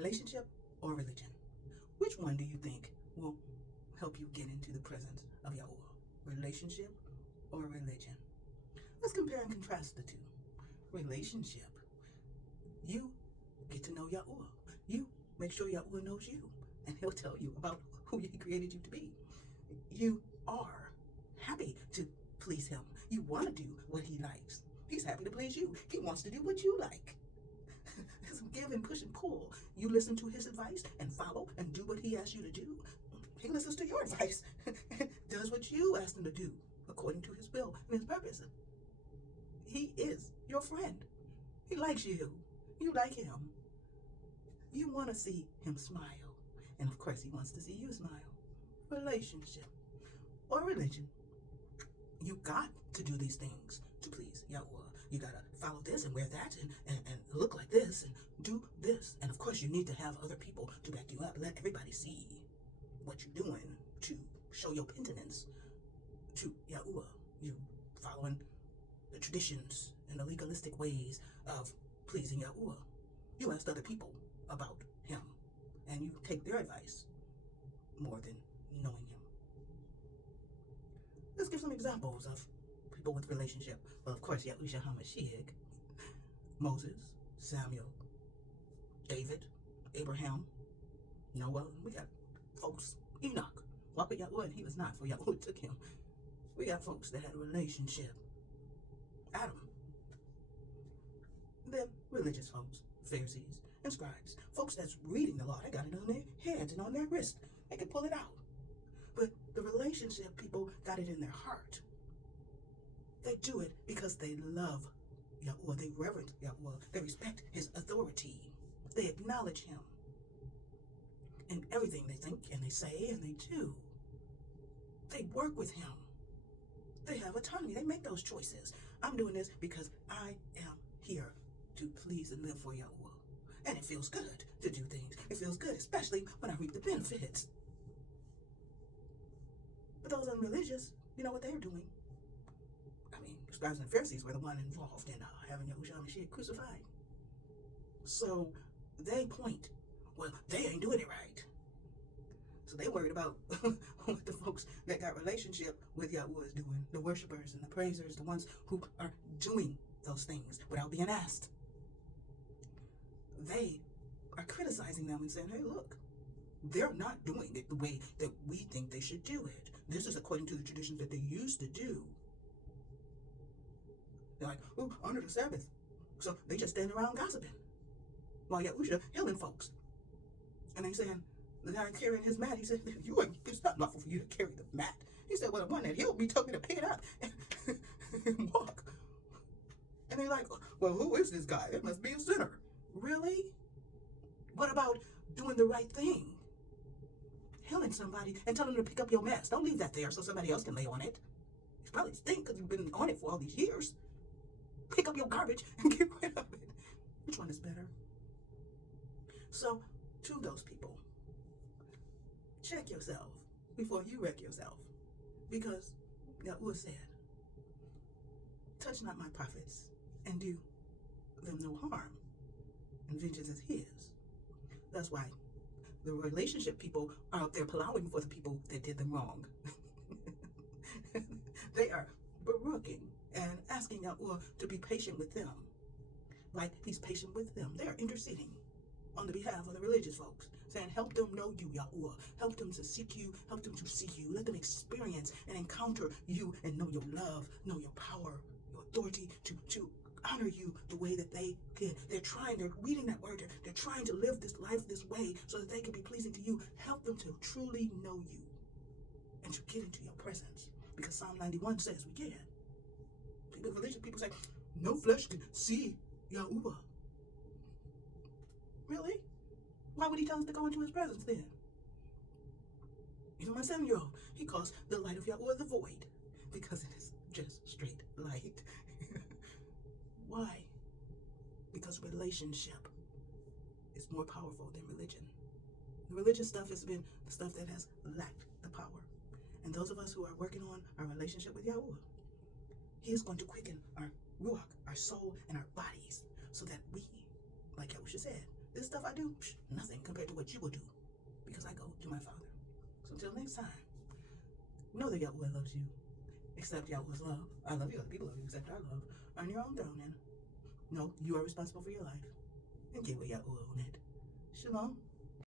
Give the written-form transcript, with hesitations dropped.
Relationship or religion? Which one do you think will help you get into the presence of Yahuah? Relationship or religion? Let's compare and contrast the two. Relationship. You get to know Yahuah. You make sure Yahuah knows you, and he'll tell you about who he created you to be. You are happy to please him. You want to do what he likes. He's happy to please you. He wants to do what you like. Some give and push and pull. You listen to his advice and follow and do what he asks you to do. He listens to your advice, does what you asked him to do according to his will and his purpose. He is your friend. He likes you. You like him. You want to see him smile. And of course, he wants to see you smile. Relationship or religion. You got to do these things to please Yahuah. You got to follow this and wear that and look like this and do this. And of course, you need to have other people to back you up. Let everybody see what you're doing to show your penitence to Yahuah. You following the traditions and the legalistic ways of pleasing Yahuah. You ask other people about him and you take their advice more than knowing him. Let's give some examples of people with relationship. Well, of course, Yahushua Ha'Mashyakh, Moses, Samuel, David, Abraham, Noah. We got folks, Enoch, walked with Yahuah and he was not, for Yahuah took him. We got folks that had a relationship. Adam. Then religious folks, Pharisees and scribes, folks that's reading the law. They got it on their hands and on their wrist. They can pull it out. But the relationship people got it in their heart. They do it because they love Yahuah. They reverence Yahuah. They respect his authority. They acknowledge him in everything they think and they say and they do. They work with him. They have autonomy. They make those choices. I'm doing this because I am here to please and live for Yahuah. And it feels good to do things. It feels good, especially when I reap the benefits. But those unreligious, you know what they're doing? I mean, the scribes and Pharisees were the one involved in having Yahushua Ha'Mashyakh crucified. So they point, well, they ain't doing it right. So they worried about what the folks that got relationship with Yahuah is doing, the worshipers and the praisers, the ones who are doing those things without being asked. They are criticizing them and saying, hey, look, they're not doing it the way that we think they should do it. This is according to the traditions that they used to do. They're like, oh, honor the Sabbath. So they just stand around gossiping while Yahushua healing folks. And they saying, the guy carrying his mat, he said, it's not lawful for you to carry the mat. He said, well, the one that healed me told me to pick it up and walk. And they're like, well, who is this guy? It must be a sinner. Really? What about doing the right thing? Healing somebody and telling them to pick up your mess. Don't leave that there so somebody else can lay on it. You probably stink because you've been on it for all these years. Pick up your garbage and get rid of it. Which one is better? So, to those people, check yourself before you wreck yourself. Because Yahuah said, touch not my prophets and do them no harm. And vengeance is his. That's why the relationship people are out there plowing for the people that did them wrong. They are baruching and asking Yahuah to be patient with them. Like he's patient with them. They are interceding on the behalf of the religious folks, saying, help them know you, Yahuah. Help them to seek you. Help them to see you. Let them experience and encounter you and know your love, know your power, your authority to honor you the way that they can. They're reading that word. They're trying to live this life this way so that they can be pleasing to you. Help them to truly know you and to get into your presence. Because Psalm 91 says we can. Religious people say, no flesh can see Yahuah. Really? Why would he tell us to go into his presence then? Even my 7-year-old, he calls the light of Yahuah the void because it is just straight light. Why? Because relationship is more powerful than religion. The religious stuff has been the stuff that has lacked the power. And those of us who are working on our relationship with Yahuah, he is going to quicken our Ruakh, our soul, and our bodies so that we, like Yahusha said, This stuff I do, nothing compared to what you will do, because I go to my Father. So until next time, know that Yahuah loves you. Accept Yahuah's love. I love you, other people love you, accept our love. Earn your own throne, and know you are responsible for your life. And get with Yahuah on it. Shalom.